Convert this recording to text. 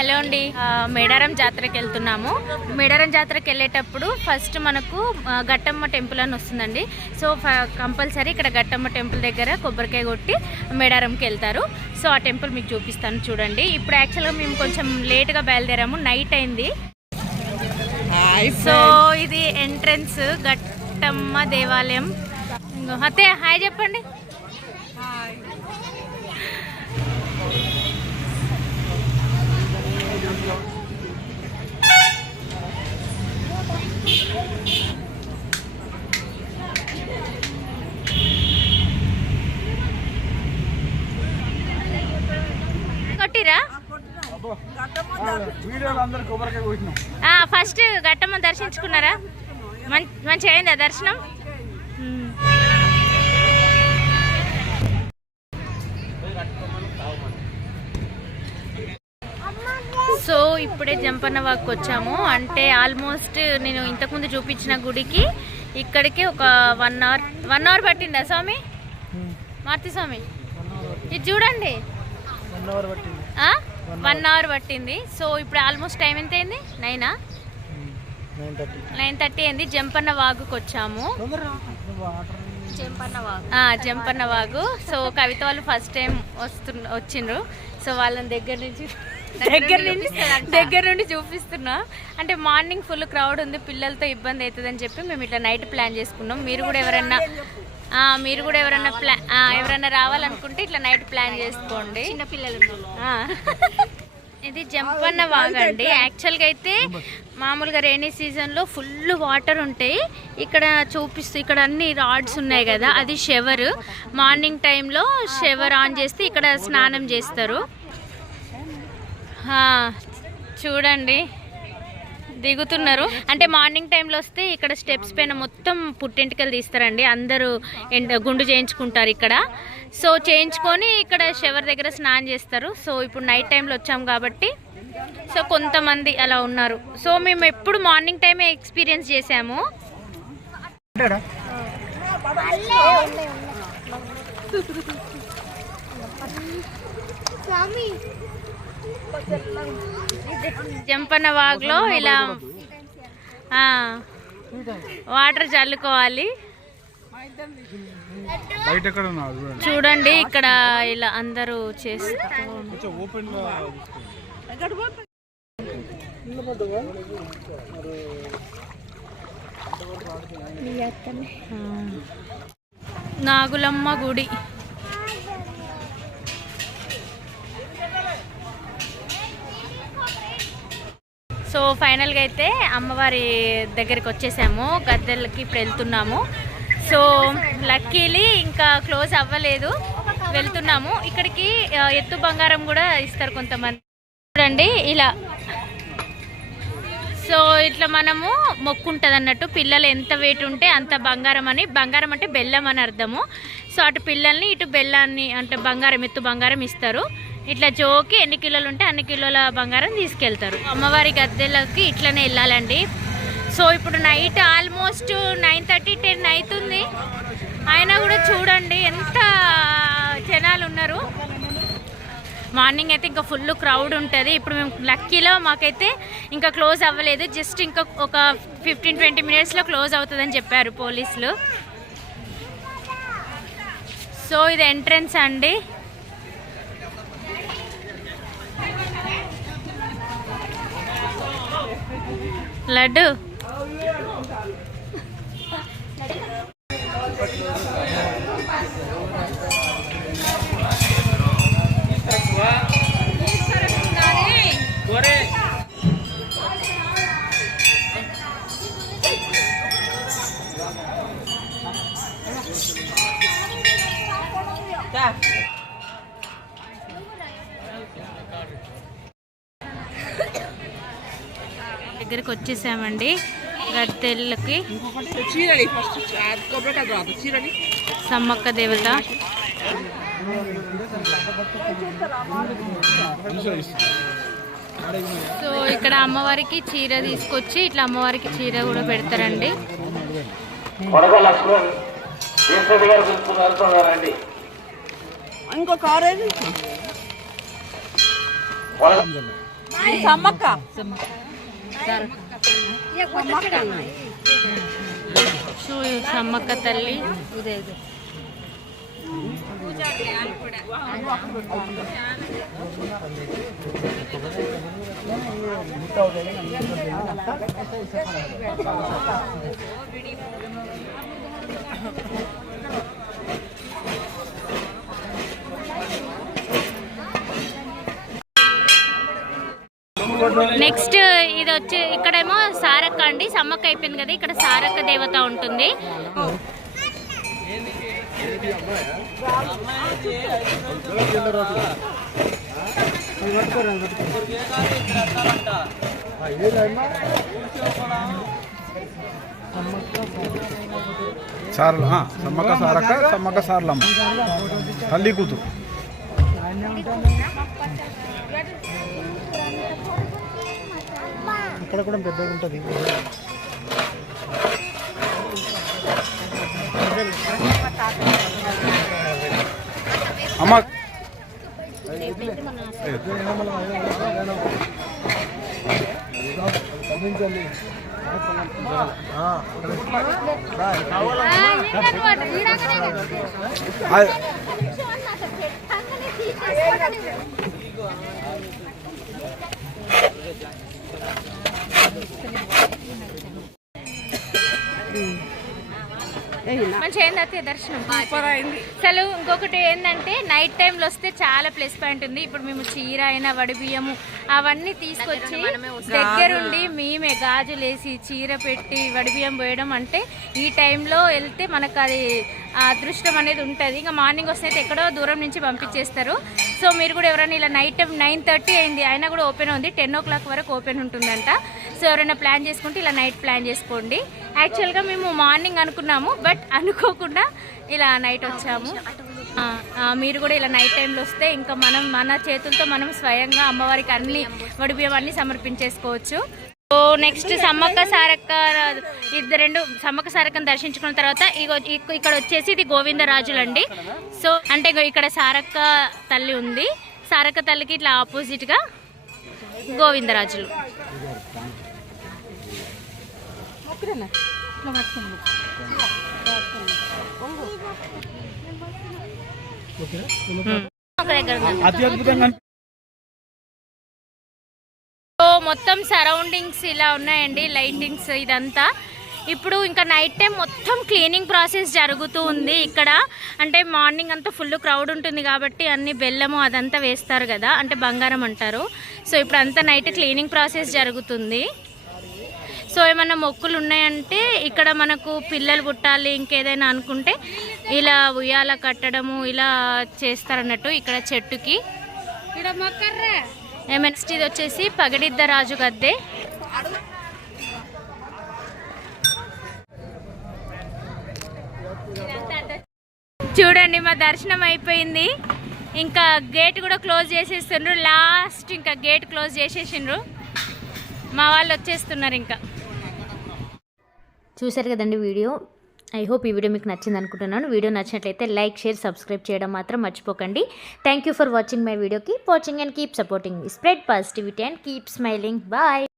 Hello అండి. మేడారం జాతరకి వెళ్తున్నాము. మేడారం జాతరకి వెళ్ళేటప్పుడు ఫస్ట్ మనకు గట్టమ్మ టెంపుల్ అని వస్తుందండి. సో కంపల్సరీ ఇక్కడ గట్టమ్మ టెంపుల్ దగ్గర కొబ్బరికాయ కొట్టి మేడారంకి వెళ్తారు. సో ఆ టెంపుల్ మీకు చూపిస్తాను చూడండి. ఇప్పుడు యాక్చువల్గా మేము కొంచెం లేట్గా బయలుదేరాము. నైట్ అయింది. సో ఇది ఎంట్రన్స్ గట్టమ్మ దేవాలయం. అత్తయ్య హాయ్ చెప్పండి కొట్టిరా వీడియోలో అందరు కొబ్బరికాయ కొట్టినాం ఆ, ఫస్ట్ ఘట్టమ్మ దర్శించుకున్నారా? మం- మంచిగా అయిందా దర్శనం. సో ఇప్పుడే జంపన్న వాక్ వచ్చాము అంటే ఆల్మోస్ట్ నేను ఇంతకుముందు చూపించిన గుడికి ఇక్కడికి ఒక వన్ అవర్ వన్ అవర్ పట్టిందా స్వామి? మార్తి స్వామి. ఇది చూడండి. వన్ అవర్ పట్టింది. సో ఇప్పుడు ఆల్మోస్ట్ టైం ఎంత అయింది నైనా నైన్ థర్టీ అయింది. జంపన్న వాగుకి వచ్చాము. ఆ, జంపన్న వాగు. సో కవిత వాళ్ళు ఫస్ట్ టైం వస్తు వచ్చిండ్రు. సో వాళ్ళని దగ్గర నుంచి దగ్గర నుండి దగ్గర నుండి చూపిస్తున్నా. అంటే మార్నింగ్ ఫుల్ క్రౌడ్ ఉంది. పిల్లలతో ఇబ్బంది అవుతుందని చెప్పి మేము ఇట్లా నైట్ ప్లాన్ చేసుకున్నాం. మీరు కూడా ఎవరన్నా ఆ, మీరు కూడా ఎవరన్నా ప్లా ఆ, ఎవరన్నా రావాలనుకుంటే ఇట్లా నైట్ ప్లాన్ చేసుకోండి. ఇది జంపన్న వాగ్ అండి. యాక్చువల్గా అయితే మామూలుగా రైనీ సీజన్లో ఫుల్ వాటర్ ఉంటాయి. ఇక్కడ చూపిస్తూ ఇక్కడ అన్ని రాడ్స్ ఉన్నాయి కదా అది షవర్. మార్నింగ్ టైంలో షవర్ ఆన్ చేస్తే ఇక్కడ స్నానం చేస్తారు. చూడండి. దిగుతున్నారు. అంటే మార్నింగ్ టైంలో వస్తే ఇక్కడ స్టెప్స్ పైన మొత్తం పుట్టింటికలు తీస్తారండి. అందరూ ఎండ గుండు చేయించుకుంటారు ఇక్కడ. సో చేయించుకొని ఇక్కడ షవర్ దగ్గర స్నానం చేస్తారు. సో ఇప్పుడు నైట్ టైంలో వచ్చాం కాబట్టి సో కొంతమంది అలా ఉన్నారు. సో మేము ఎప్పుడు మార్నింగ్ టైమే ఎక్స్పీరియన్స్ చేసాము జంపన్న వాగులో ఇలా ఆ, వాటర్ చల్లుకోవాలి. బయట చూడండి ఇక్కడ ఇలా అందరూ చేస్తారు నాగులమ్మ గుడి. సో ఫైనల్గా అయితే అమ్మవారి దగ్గరికి వచ్చేసాము. గద్దెలకి ఇప్పుడు వెళ్తున్నాము. సో లక్కీలీ ఇంకా క్లోజ్ అవ్వలేదు. వెళ్తున్నాము. ఇక్కడికి ఎత్తు బంగారం కూడా ఇస్తారు కొంతమంది. చూడండి ఇలా. సో ఇట్లా మనము మొక్కుంటుంది అన్నట్టు పిల్లలు ఎంత వెయిట్ ఉంటే అంత బంగారం అని. బంగారం అంటే బెల్లం అని అర్థము. సో అటు పిల్లల్ని ఇటు బెల్లాన్ని అంటే బంగారం ఎత్తు బంగారం ఇస్తారు. ఇట్లా జోకి ఎన్ని కిలోలు ఉంటే అన్ని కిలోల బంగారం తీసుకెళ్తారు. అమ్మవారి గద్దెలకి ఇట్లనే వెళ్ళాలండి. సో ఇప్పుడు night almost nine thirty ten అవుతుంది అయినా కూడా చూడండి ఎంత జనాలు ఉన్నారు. మార్నింగ్ అయితే ఇంకా ఫుల్ క్రౌడ్ ఉంటుంది. ఇప్పుడు మేము లక్కీలో మాకైతే ఇంకా క్లోజ్ అవ్వలేదు. జస్ట్ ఇంకా ఒక ఫిఫ్టీన్ ట్వంటీ మినిట్స్లో క్లోజ్ అవుతుందని చెప్పారు పోలీసులు. సో ఇది ఎంట్రన్స్ అండి. లడ్డు. దగ్గరికి వచ్చేసామండి గద్దెళ్ళకి చీరని సమ్మక్క దేవత. సో ఇక్కడ అమ్మవారికి చీర తీసుకొచ్చి ఇట్లా అమ్మవారికి చీర కూడా పెడతారండి. ఇంకో కార్ ఏది కొడగ సమ్మక్క సో సమ్మక్క తల్లి నెక్స్ట్ ఇది వచ్చి ఇక్కడేమో సారక్క అండి. సమ్మక్క అయిపోయింది కదా ఇక్కడ సారక్క దేవత ఉంటుంది. సార్ల సమ్మక్క సారక్క సమ్మక్క సార్లమ్మ. తల్లి కూతురు. ఇక్కడ కూడా పెద్దగా ఉంటుంది. అమ్మ. అది- మంచిగా ఏంది అత్తయ్య దర్శనం? అసలు ఇంకొకటి ఏంటంటే నైట్ టైంలో వస్తే చాలా ప్లస్ పాయింట్ ఉంది. ఇప్పుడు మేము చీర అయినా వడి బియ్యము అవన్నీ తీసుకొచ్చి దగ్గరుండి మేమే గాజులు వేసి చీర పెట్టి వడి బియ్యం పోయడం అంటే ఈ టైంలో వెళ్తే మనకు అది అదృష్టం అనేది ఉంటుంది. ఇంకా మార్నింగ్ వస్తే అయితే ఎక్కడో దూరం నుంచి పంపించేస్తారు. సో మీరు కూడా ఎవరైనా ఇలా నైట్ టైం నైన్ థర్టీ అయింది అయినా కూడా ఓపెన్ ఉంది. టెన్ ఓ క్లాక్ వరకు ఓపెన్ ఉంటుందంట. సో ఎవరైనా ప్లాన్ చేసుకుంటే ఇలా నైట్ ప్లాన్ చేసుకోండి. యాక్చువల్గా మేము మార్నింగ్ అనుకున్నాము బట్ అనుకోకుండా ఇలా నైట్ వచ్చాము. మీరు కూడా ఇలా నైట్ టైంలో వస్తే ఇంకా మనం మన చేతులతో మనం స్వయంగా అమ్మవారికి అన్ని వడిబియ్యం సమర్పించేసుకోవచ్చు. సో నెక్స్ట్ సమ్మక్క సారక్క ఇద్దరు రెండు సమ్మక్క సారక్కను దర్శించుకున్న తర్వాత ఇక్కడ వచ్చేసి ఇది గోవిందరాజులు అండి సో అంటే ఇగో ఇక్కడ సారక్క తల్లి ఉంది. సారక్క తల్లికి ఇట్లా ఆపోజిట్గా గోవిందరాజులు. అద్భుతంగా సో మొత్తం సరౌండింగ్స్ ఇలా ఉన్నాయండి లైటింగ్స్ ఇదంతా. ఇప్పుడు ఇంకా నైట్ టైం మొత్తం క్లీనింగ్ ప్రాసెస్ జరుగుతూ ఉంది ఇక్కడ. అంటే మార్నింగ్ అంతా ఫుల్ క్రౌడ్ ఉంటుంది కాబట్టి అన్ని బెల్లము అదంతా వేస్తారు కదా అంటే బంగారం అంటారు. సో ఇప్పుడు అంతా నైట్ క్లీనింగ్ ప్రాసెస్ జరుగుతుంది. సో ఏమైనా మొక్కులు ఉన్నాయంటే ఇక్కడ మనకు పిల్లలు పుట్టాలి ఇంకేదైనా అనుకుంటే ఇలా ఉయ్యాల కట్టడము ఇలా చేస్తారన్నట్టు ఇక్కడ చెట్టుకి. నెక్స్ట్ ఇది వచ్చేసి పగడిద్ద రాజు గద్దె. చూడండి మా దర్శనం అయిపోయింది. ఇంకా గేట్ కూడా క్లోజ్ చేసేస్తుండ్రు. లాస్ట్ ఇంకా గేట్ క్లోజ్ చేసేసిండ్రు. మా వాళ్ళు వచ్చేస్తున్నారు ఇంకా. చూశారు కదండి వీడియో? ఐ హోప్ ఈ వీడియో మీకు నచ్చింది అనుకుంటున్నాను. వీడియో నచ్చినట్లయితే లైక్ షేర్ సబ్స్క్రైబ్ చేయడం మాత్రం మర్చిపోకండి. Thank you for watching my video keep watching and keep supporting spread positivity and keep smiling bye